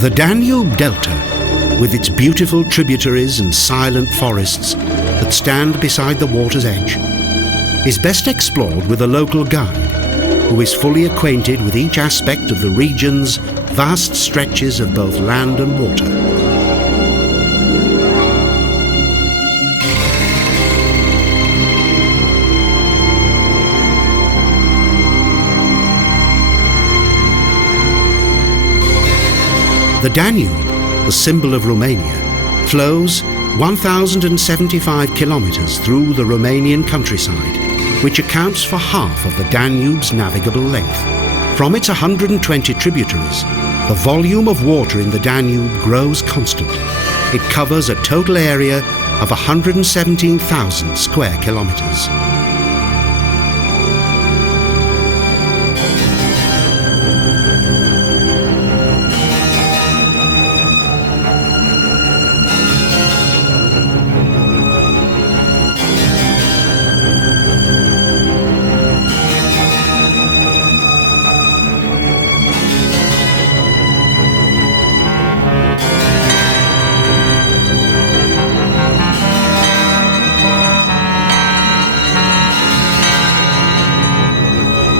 The Danube Delta, with its beautiful tributaries and silent forests that stand beside the water's edge, is best explored with a local guide who is fully acquainted with each aspect of the region's vast stretches of both land and water. The Danube, the symbol of Romania, flows 1,075 kilometers through the Romanian countryside, which accounts for half of the Danube's navigable length. From its 120 tributaries, the volume of water in the Danube grows constant. It covers a total area of 117,000 square kilometers.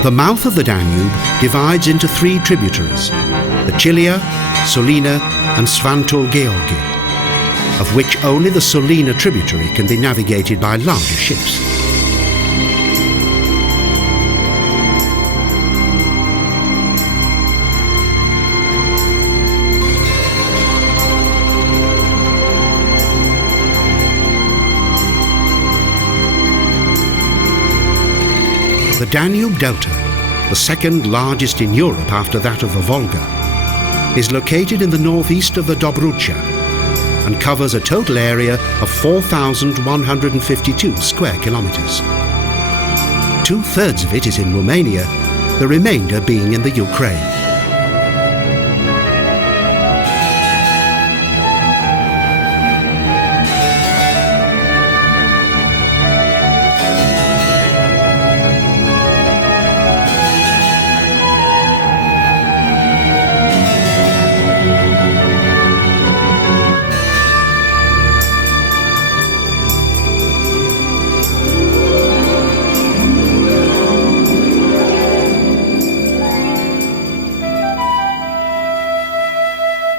The mouth of the Danube divides into three tributaries, the Chilia, Sulina and Svantul Gheorghe, of which only the Sulina tributary can be navigated by larger ships. The Danube Delta, the second largest in Europe after that of the Volga, is located in the northeast of the Dobrudscha and covers a total area of 4,152 square kilometers. 2/3 of it is in Romania, the remainder being in the Ukraine.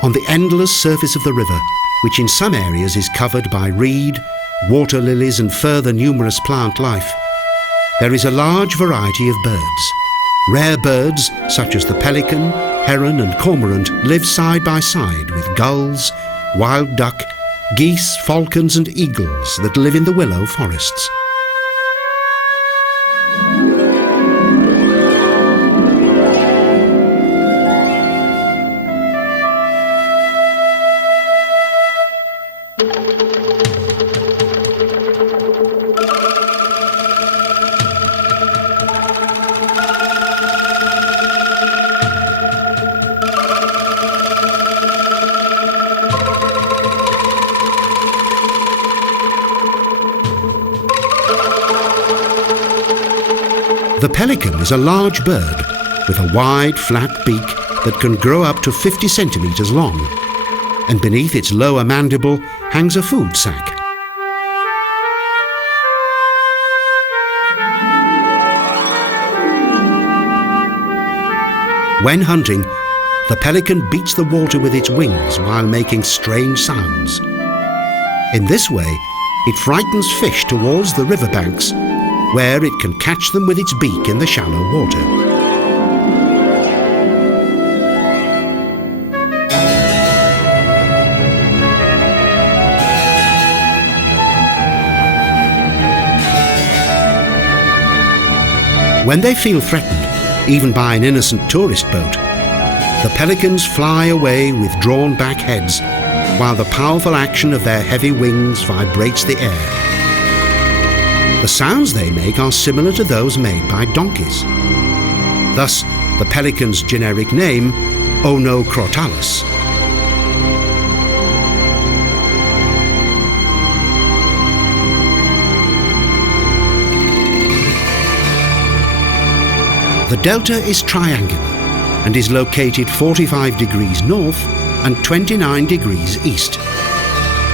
On the endless surface of the river, which in some areas is covered by reed, water lilies and further numerous plant life, there is a large variety of birds. Rare birds such as the pelican, heron and cormorant live side by side with gulls, wild duck, geese, falcons and eagles that live in the willow forests. The pelican is a large bird with a wide, flat beak that can grow up to 50 centimeters long, and beneath its lower mandible hangs a food sac. When hunting, the pelican beats the water with its wings while making strange sounds. In this way, it frightens fish towards the riverbanks, where it can catch them with its beak in the shallow water. When they feel threatened, even by an innocent tourist boat, the pelicans fly away with drawn back heads, while the powerful action of their heavy wings vibrates the air. The sounds they make are similar to those made by donkeys. Thus, the pelican's generic name, Onocrotalus. The delta is triangular and is located 45 degrees north and 29 degrees east.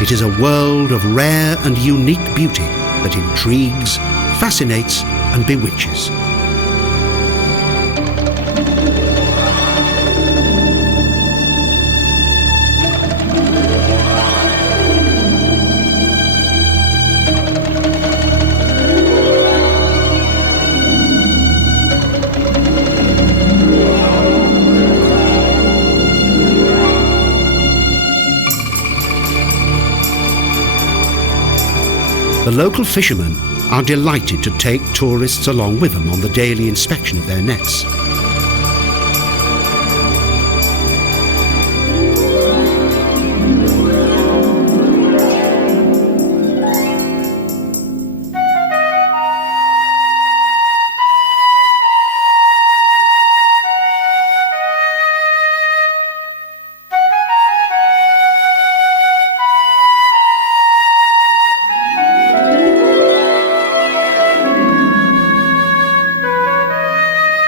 It is a world of rare and unique beauty that intrigues, fascinates and bewitches. The local fishermen are delighted to take tourists along with them on the daily inspection of their nets.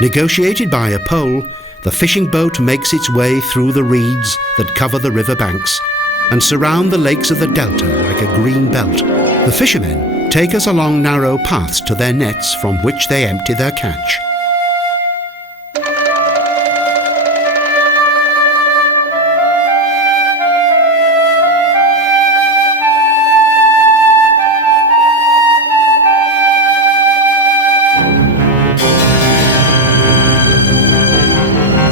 Negotiated by a pole, the fishing boat makes its way through the reeds that cover the river banks and surround the lakes of the delta like a green belt. The fishermen take us along narrow paths to their nets from which they empty their catch.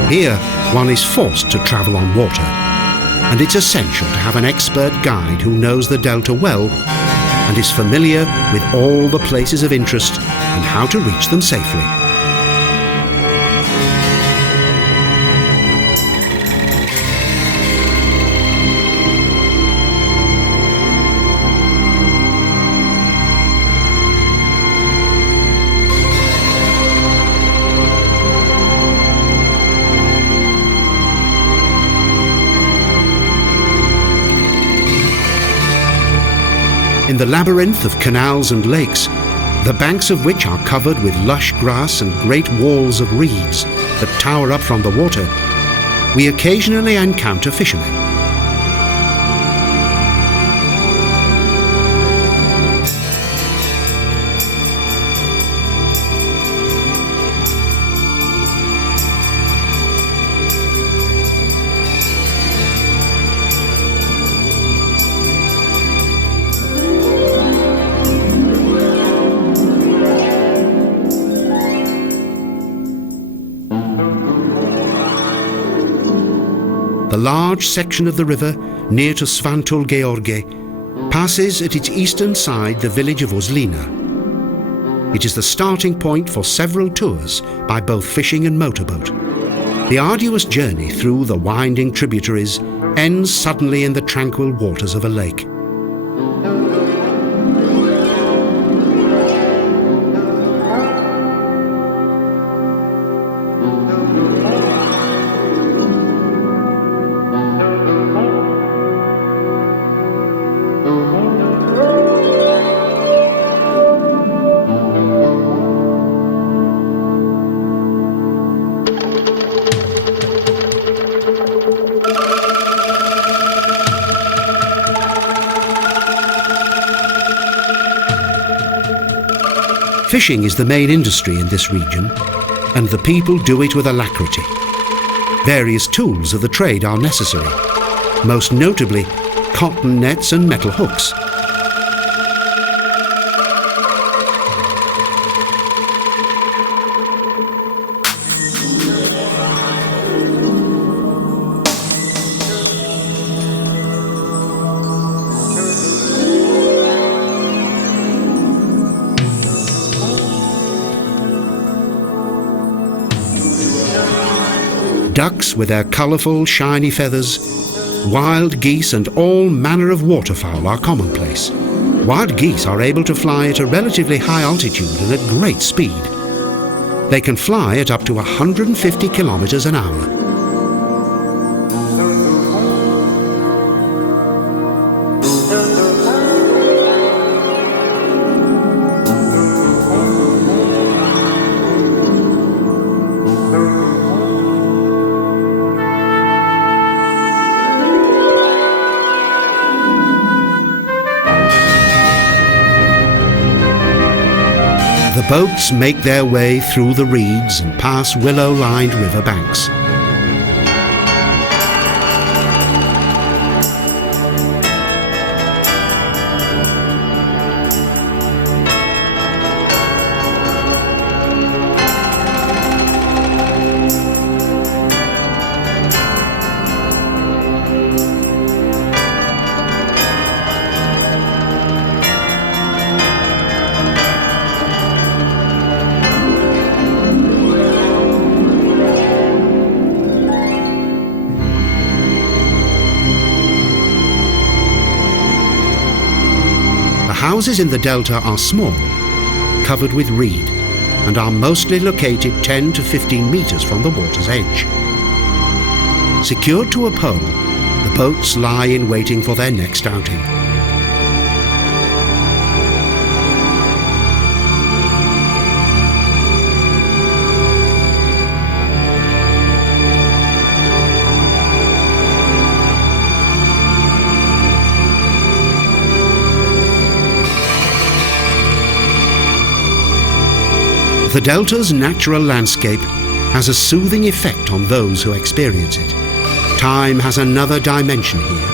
Here, one is forced to travel on water, and it's essential to have an expert guide who knows the delta well and is familiar with all the places of interest and how to reach them safely. In the labyrinth of canals and lakes, the banks of which are covered with lush grass and great walls of reeds that tower up from the water, we occasionally encounter fishermen. The large section of the river near to Svantul Gheorghe passes at its eastern side the village of Ozlina. It is the starting point for several tours by both fishing and motorboat. The arduous journey through the winding tributaries ends suddenly in the tranquil waters of a lake. Fishing is the main industry in this region, and the people do it with alacrity. Various tools of the trade are necessary, most notably cotton nets and metal hooks. Ducks with their colourful, shiny feathers, wild geese and all manner of waterfowl are commonplace. Wild geese are able to fly at a relatively high altitude and at great speed. They can fly at up to 150 kilometers an hour. boats make their way through the reeds and past willow-lined river banks. Houses in the delta are small, covered with reed, and are mostly located 10 to 15 meters from the water's edge. Secured to a pole, the boats lie in waiting for their next outing. The delta's natural landscape has a soothing effect on those who experience it. Time has another dimension here,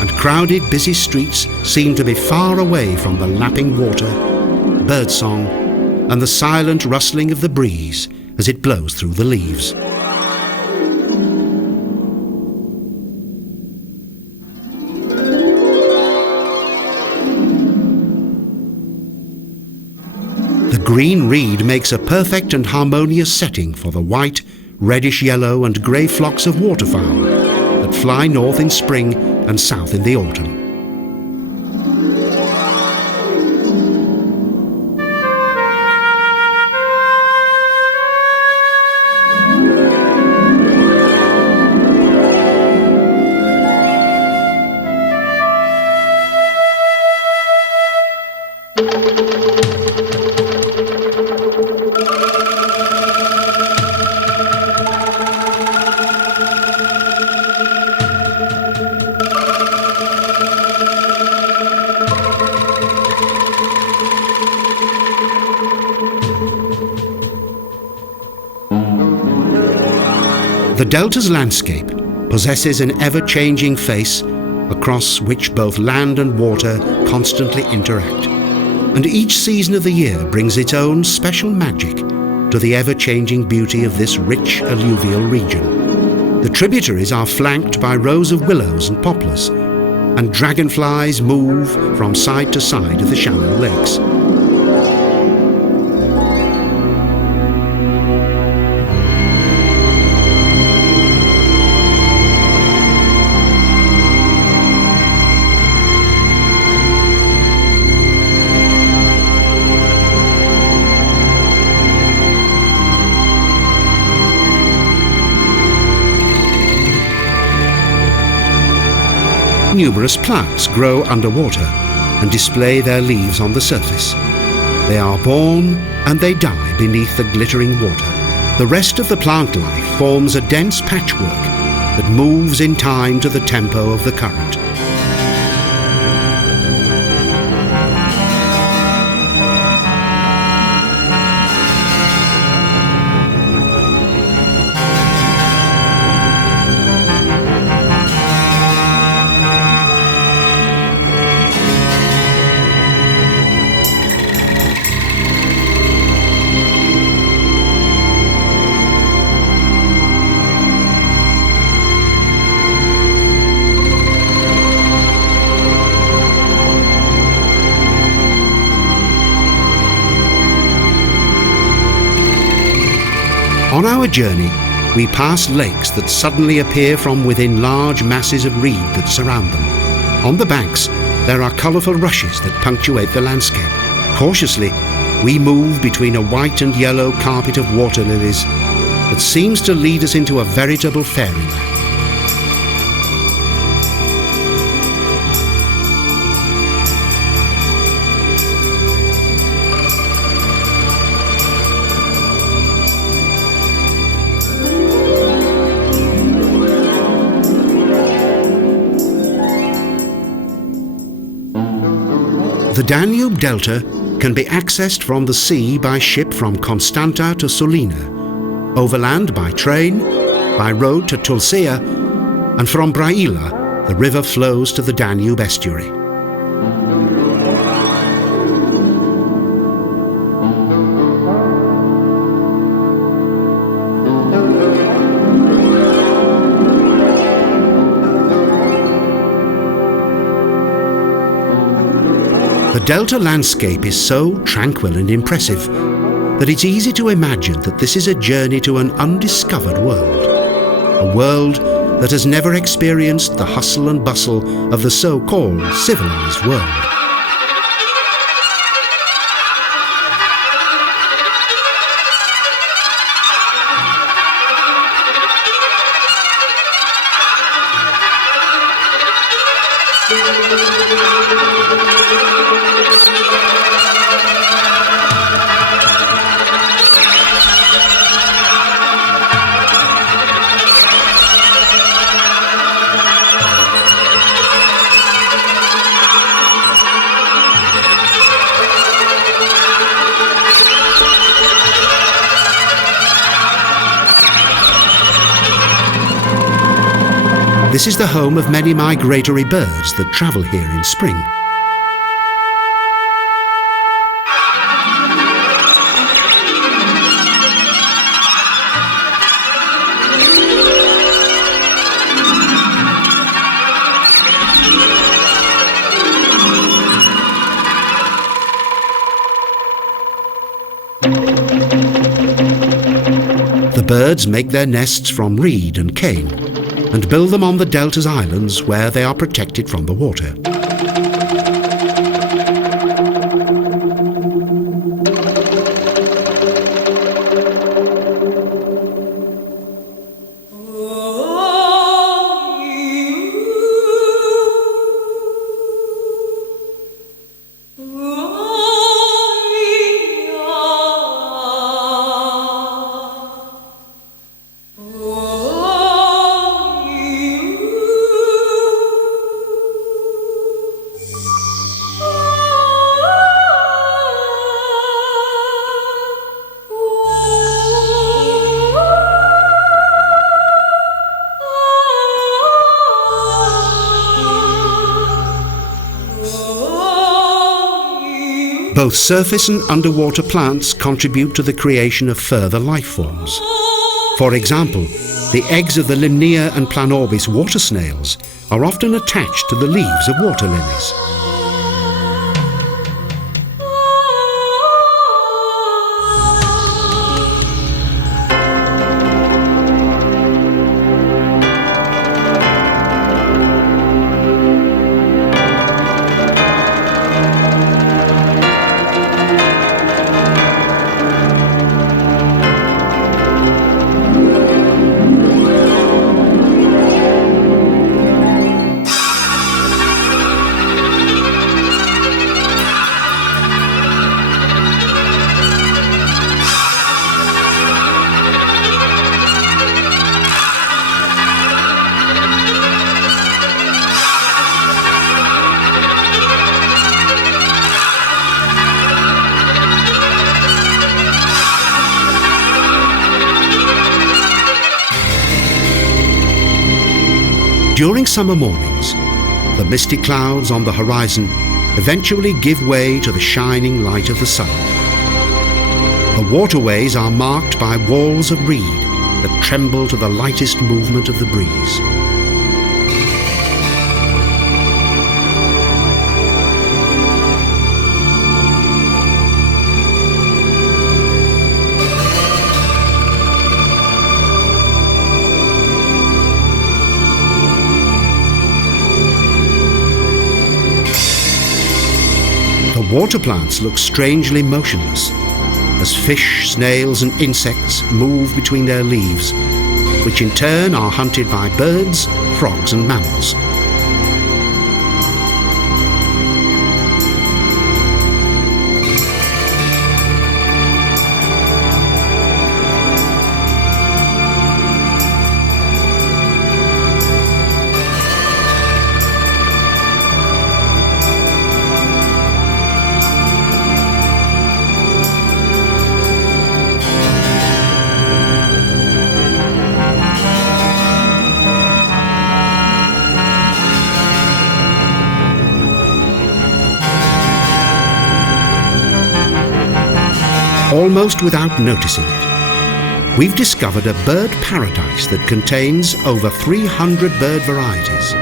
and crowded, busy streets seem to be far away from the lapping water, birdsong, and the silent rustling of the breeze as it blows through the leaves. The green reed makes a perfect and harmonious setting for the white, reddish-yellow and grey flocks of waterfowl that fly north in spring and south in the autumn. The delta's landscape possesses an ever-changing face across which both land and water constantly interact, and each season of the year brings its own special magic to the ever-changing beauty of this rich alluvial region. The tributaries are flanked by rows of willows and poplars, and dragonflies move from side to side of the shallow lakes. Numerous plants grow underwater and display their leaves on the surface. They are born and they die beneath the glittering water. The rest of the plant life forms a dense patchwork that moves in time to the tempo of the current. On our journey, we pass lakes that suddenly appear from within large masses of reed that surround them. On the banks, there are colourful rushes that punctuate the landscape. Cautiously, we move between a white and yellow carpet of water lilies that seems to lead us into a veritable fairyland. The Danube Delta can be accessed from the sea by ship from Constanta to Sulina, overland by train, by road to Tulcea, and from Braila, the river flows to the Danube estuary. The delta landscape is so tranquil and impressive that it's easy to imagine that this is a journey to an undiscovered world, a world that has never experienced the hustle and bustle of the so-called civilized world. This is the home of many migratory birds that travel here in spring. The birds make their nests from reed and cane, and build them on the delta's islands where they are protected from the water. Both surface and underwater plants contribute to the creation of further life forms. For example, the eggs of the Limnaea and Planorbis water snails are often attached to the leaves of water lilies. During summer mornings, the misty clouds on the horizon eventually give way to the shining light of the sun. The waterways are marked by walls of reed that tremble to the lightest movement of the breeze. Water plants look strangely motionless as fish, snails and insects move between their leaves, which in turn are hunted by birds, frogs and mammals. almost without noticing it. We've discovered a bird paradise that contains over 300 bird varieties,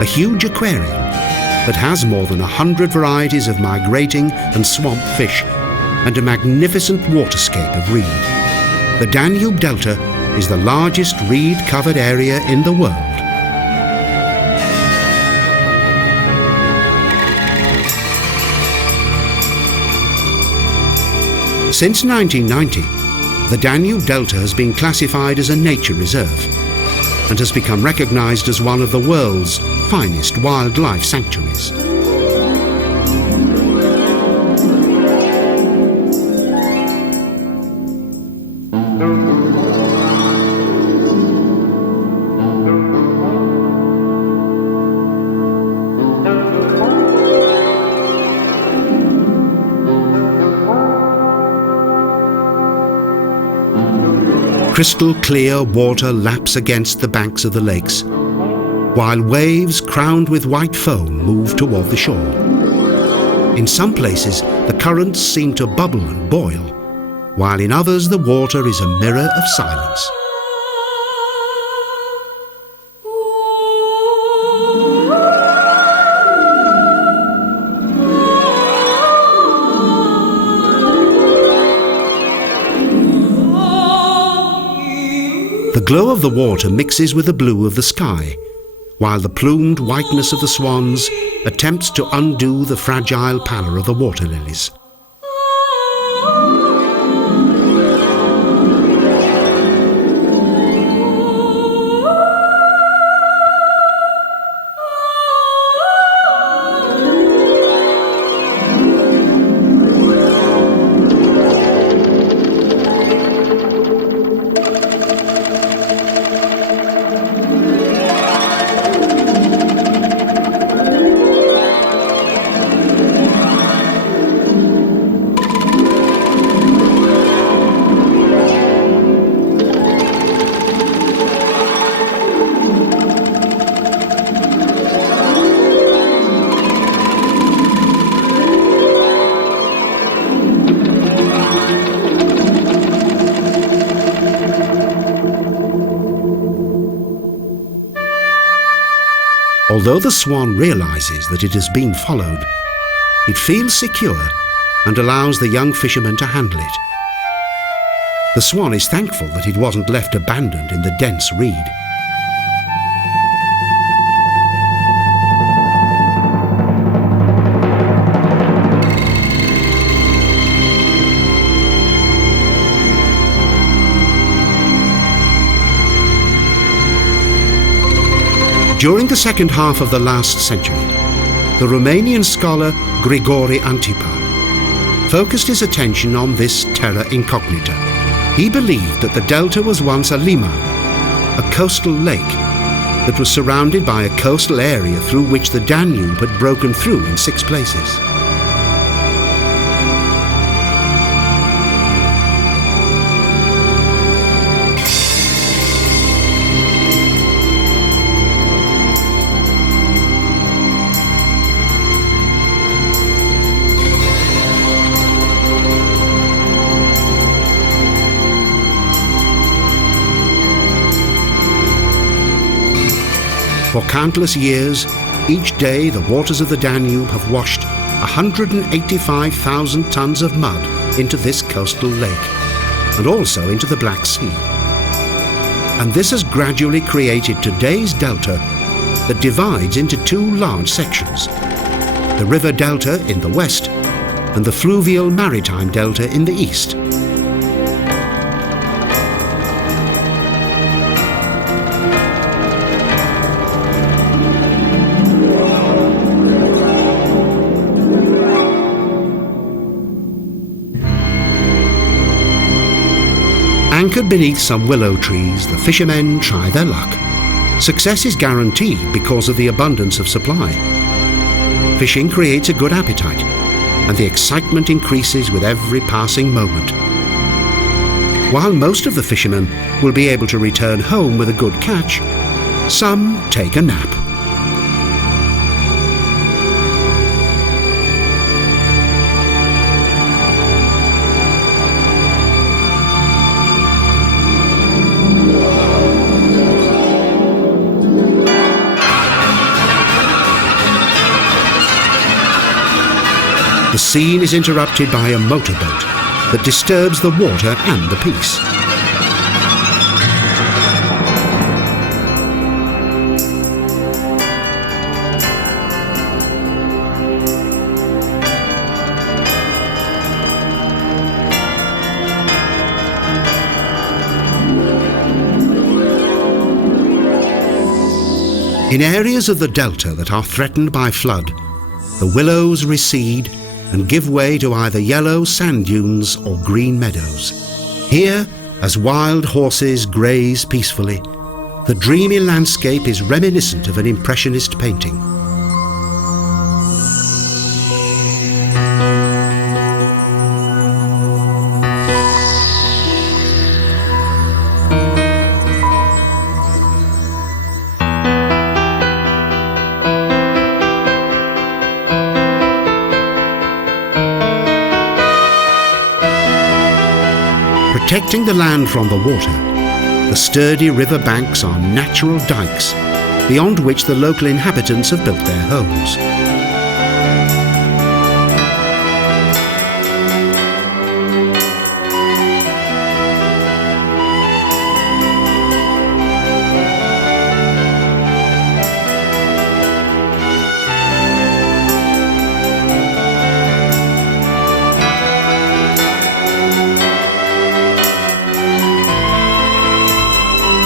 a huge aquarium that has more than 100 varieties of migrating and swamp fish, and a magnificent waterscape of reed. The Danube Delta is the largest reed-covered area in the world. Since 1990, the Danube Delta has been classified as a nature reserve and has become recognized as one of the world's finest wildlife sanctuaries. Crystal clear water laps against the banks of the lakes, while waves crowned with white foam move toward the shore. In some places, the currents seem to bubble and boil, while in others the water is a mirror of silence. The glow of the water mixes with the blue of the sky, while the plumed whiteness of the swans attempts to undo the fragile pallor of the water lilies. Although the swan realizes that it has been followed, it feels secure and allows the young fisherman to handle it. The swan is thankful that it wasn't left abandoned in the dense reed. During the second half of the last century, the Romanian scholar Grigore Antipa focused his attention on this terra incognita. He believed that the delta was once a liman, a coastal lake that was surrounded by a coastal area through which the Danube had broken through in 6 places. For countless years, each day the waters of the Danube have washed 185,000 tons of mud into this coastal lake, and also into the Black Sea. And this has gradually created today's delta that divides into 2 large sections: the river delta in the west and the Fluvial Maritime Delta in the east. Anchored beneath some willow trees, the fishermen try their luck. Success is guaranteed because of the abundance of supply. Fishing creates a good appetite, and the excitement increases with every passing moment. While most of the fishermen will be able to return home with a good catch, some take a nap. scene is interrupted by a motorboat that disturbs the water and the peace. In areas of the delta that are threatened by flood, the willows recede and give way to either yellow sand dunes or green meadows. Here, as wild horses graze peacefully, the dreamy landscape is reminiscent of an impressionist painting. Protecting the land from the water, the sturdy river banks are natural dikes, beyond which the local inhabitants have built their homes.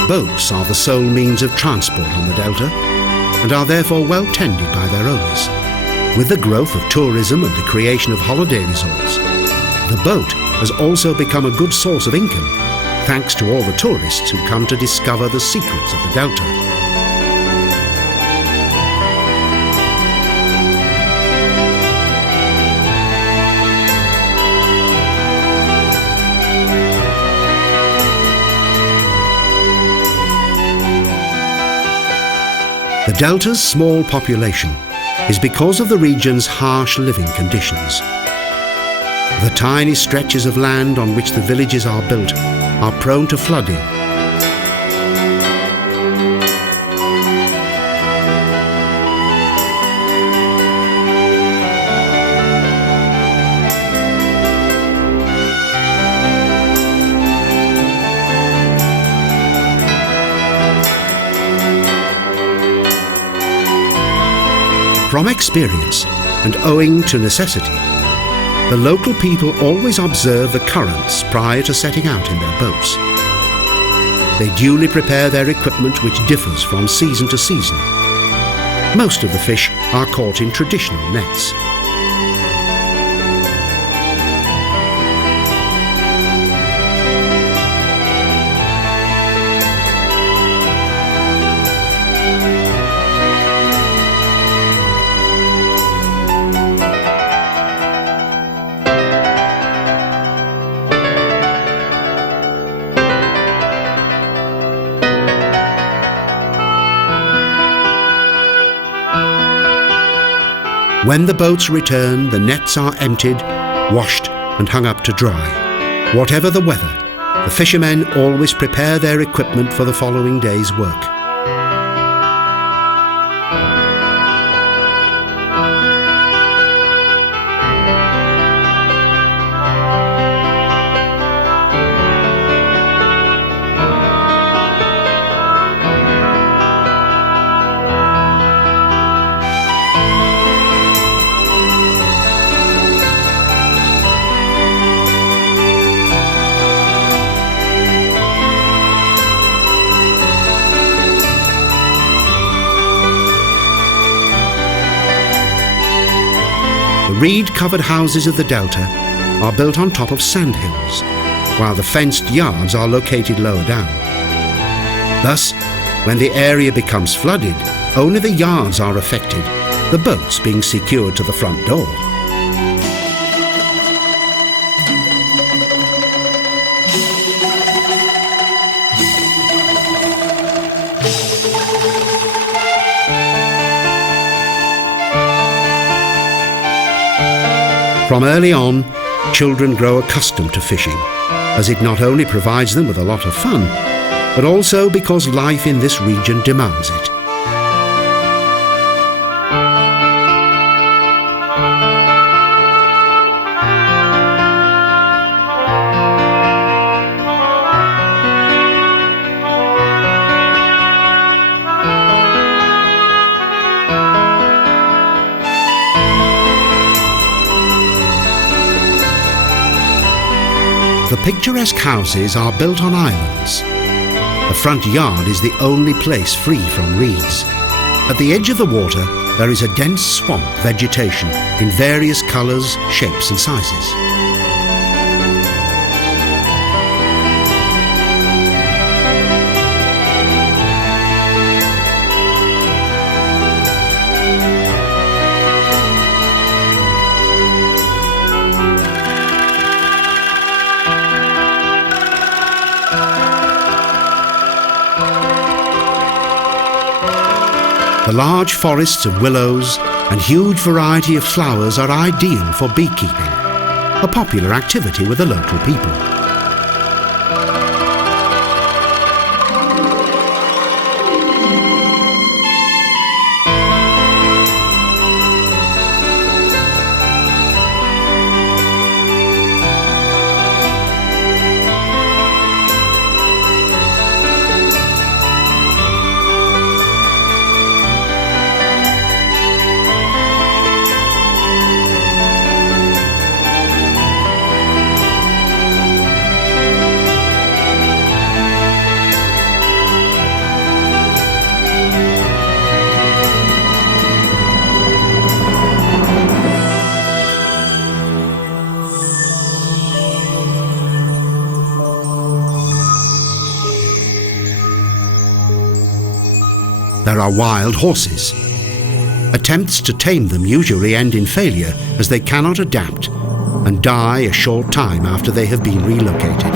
Boats are the sole means of transport on the delta and are therefore well tended by their owners. With the growth of tourism and the creation of holiday resorts, the boat has also become a good source of income, thanks to all the tourists who come to discover the secrets of the delta. The delta's small population is because of the region's harsh living conditions. The tiny stretches of land on which the villages are built are prone to flooding. From experience, and owing to necessity, the local people always observe the currents prior to setting out in their boats. They duly prepare their equipment, which differs from season to season. Most of the fish are caught in traditional nets. When the boats return, the nets are emptied, washed and hung up to dry. Whatever the weather, the fishermen always prepare their equipment for the following day's work. The reed-covered houses of the delta are built on top of sandhills, while the fenced yards are located lower down. Thus, when the area becomes flooded, only the yards are affected, the boats being secured to the front door. From early on, children grow accustomed to fishing, as it not only provides them with a lot of fun, but also because life in this region demands it. picturesque houses are built on islands. The front yard is the only place free from reeds. At the edge of the water, there is a dense swamp vegetation in various colours, shapes and sizes. The large forests of willows and huge variety of flowers are ideal for beekeeping, a popular activity with the local people. There are wild horses. Attempts to tame them usually end in failure as they cannot adapt and die a short time after they have been relocated.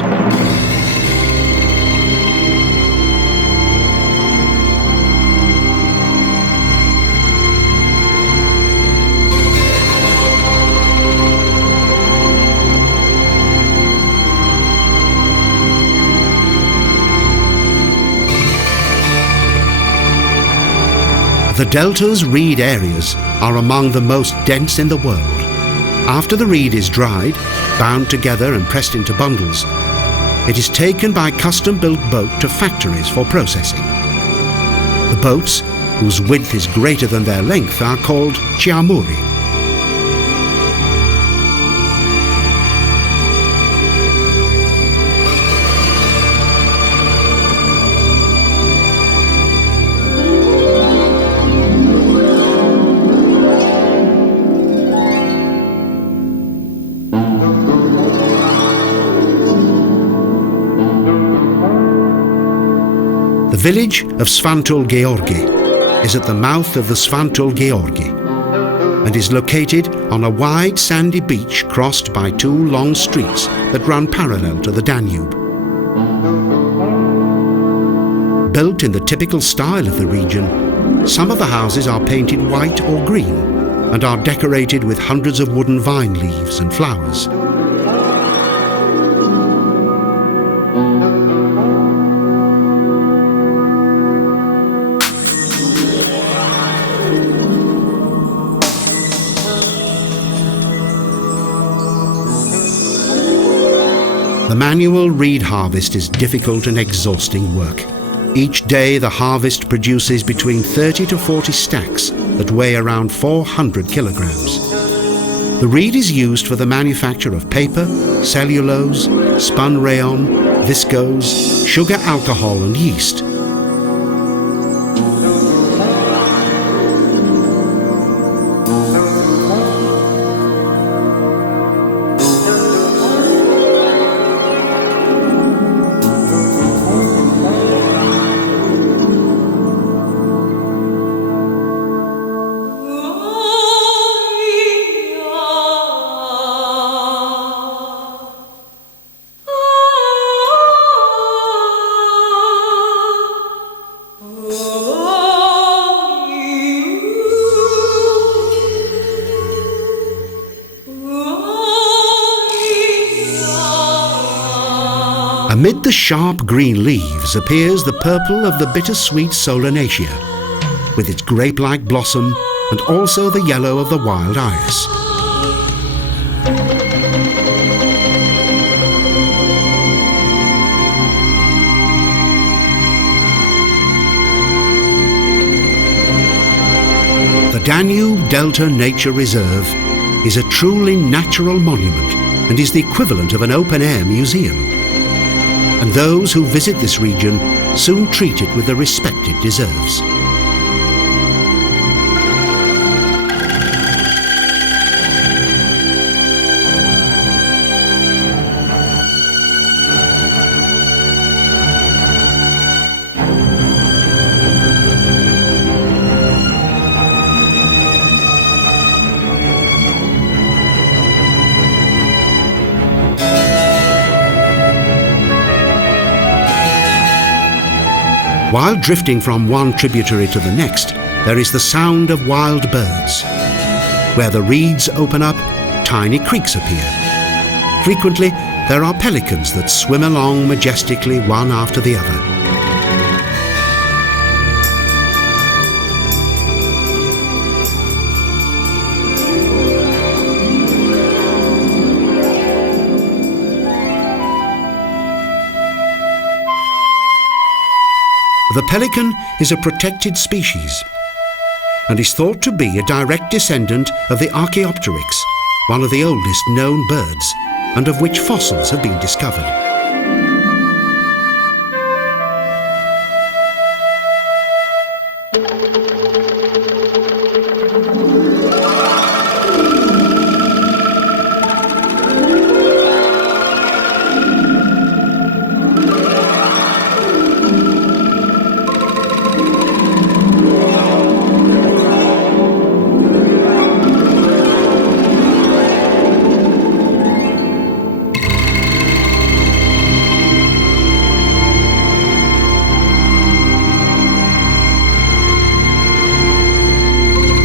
The delta's reed areas are among the most dense in the world. After the reed is dried, bound together and pressed into bundles, it is taken by custom-built boat to factories for processing. The boats, whose width is greater than their length, are called chiamuri. The village of Sfantul Gheorghe is at the mouth of the Sfantul Gheorghe and is located on a wide sandy beach crossed by two long streets that run parallel to the Danube. Built in the typical style of the region, some of the houses are painted white or green and are decorated with hundreds of wooden vine leaves and flowers. The manual reed harvest is difficult and exhausting work. Each day the harvest produces between 30 to 40 stacks that weigh around 400 kilograms. The reed is used for the manufacture of paper, cellulose, spun rayon, viscose, sugar alcohol and yeast. Amid the sharp green leaves appears the purple of the bittersweet solanaceae, with its grape-like blossom and also the yellow of the wild iris. The Danube Delta Nature Reserve is a truly natural monument and is the equivalent of an open-air museum. And those who visit this region soon treat it with the respect it deserves. While drifting from one tributary to the next, there is the sound of wild birds. Where the reeds open up, tiny creeks appear. Frequently, there are pelicans that swim along majestically one after the other. The pelican is a protected species and is thought to be a direct descendant of the Archaeopteryx, one of the oldest known birds, and of which fossils have been discovered.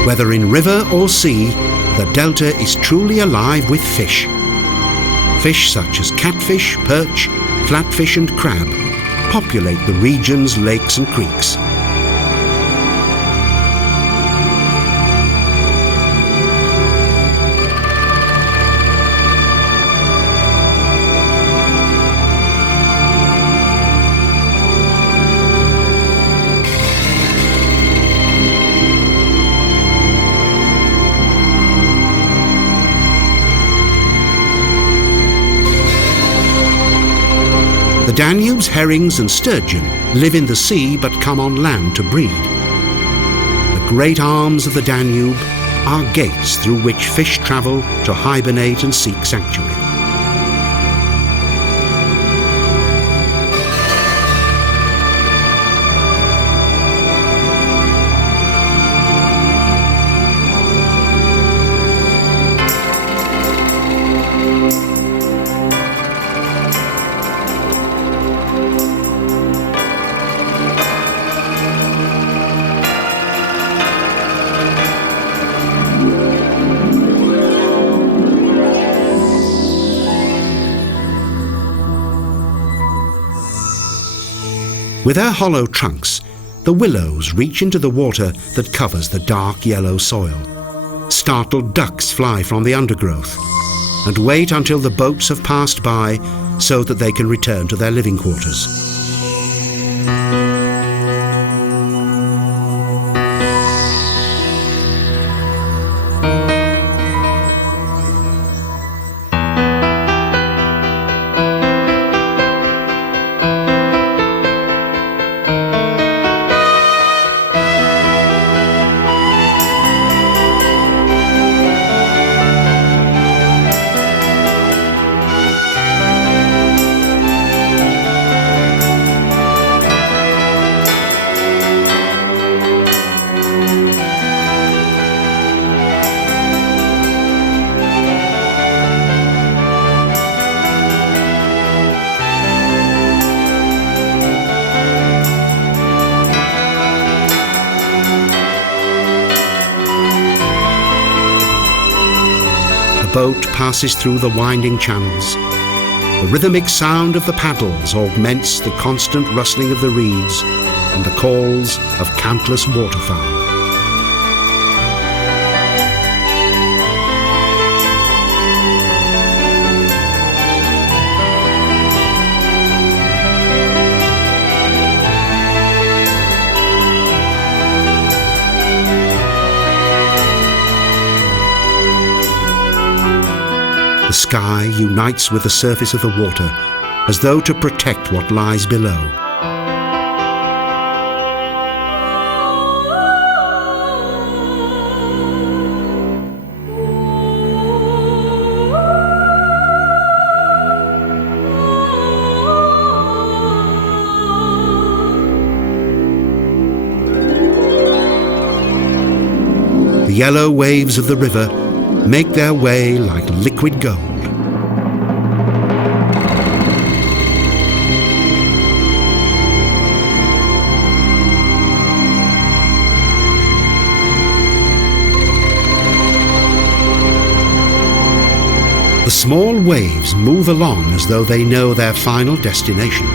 Whether in river or sea, the delta is truly alive with fish. Fish such as catfish, perch, flatfish and crab populate the region's lakes and creeks. The Danube's herrings and sturgeon live in the sea but come on land to breed. The great arms of the Danube are gates through which fish travel to hibernate and seek sanctuary. With their hollow trunks, the willows reach into the water that covers the dark yellow soil. Startled ducks fly from the undergrowth and wait until the boats have passed by so that they can return to their living quarters. The boat passes through the winding channels. The rhythmic sound of the paddles augments the constant rustling of the reeds and the calls of countless waterfowl. The sky unites with the surface of the water, as though to protect what lies below. The yellow waves of the river make their way like liquid gold. The small waves move along as though they know their final destination.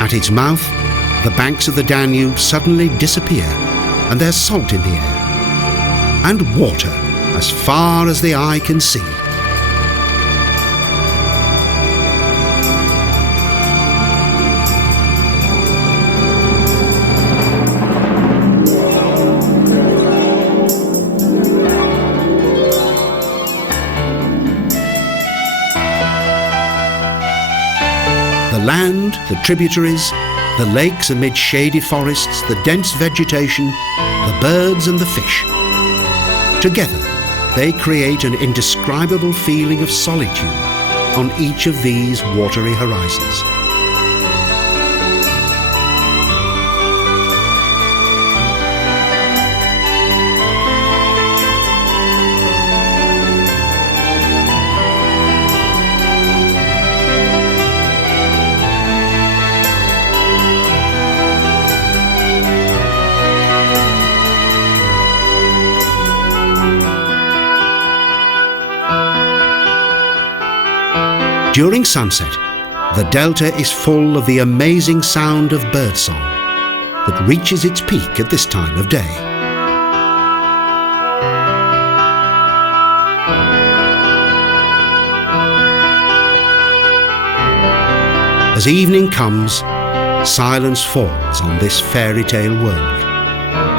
At its mouth, the banks of the Danube suddenly disappear, and there's salt in the air, and water as far as the eye can see. The land, the tributaries, the lakes amid shady forests, the dense vegetation, the birds and the fish. Together, they create an indescribable feeling of solitude on each of these watery horizons. During sunset, the delta is full of the amazing sound of birdsong that reaches its peak at this time of day. As evening comes, silence falls on this fairy tale world.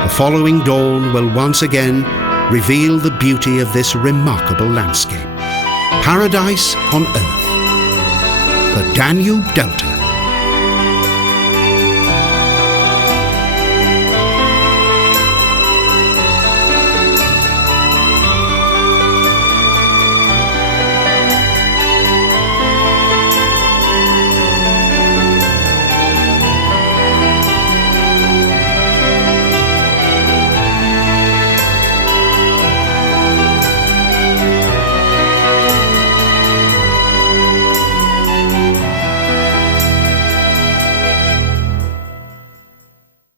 The following dawn will once again reveal the beauty of this remarkable landscape. Paradise on earth. The Danube Delta.